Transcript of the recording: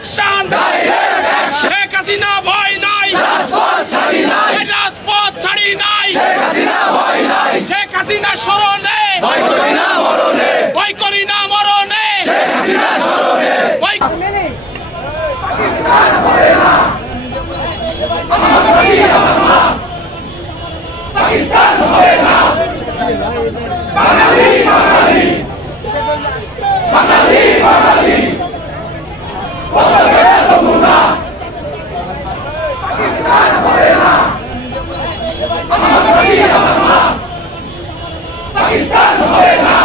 action Sheikh Hasina ভয় নাই রাজপথ ছাড়ি নাই শেখ হাসিনা স্মরণে ভয় করি না মরণে পাকিস্তান হবে না পাকিস্তান হবে না বাঙালি বাঙালি বাঙালি বাঙালি পাকিস্তান হবে না পাকিস্তান হবে না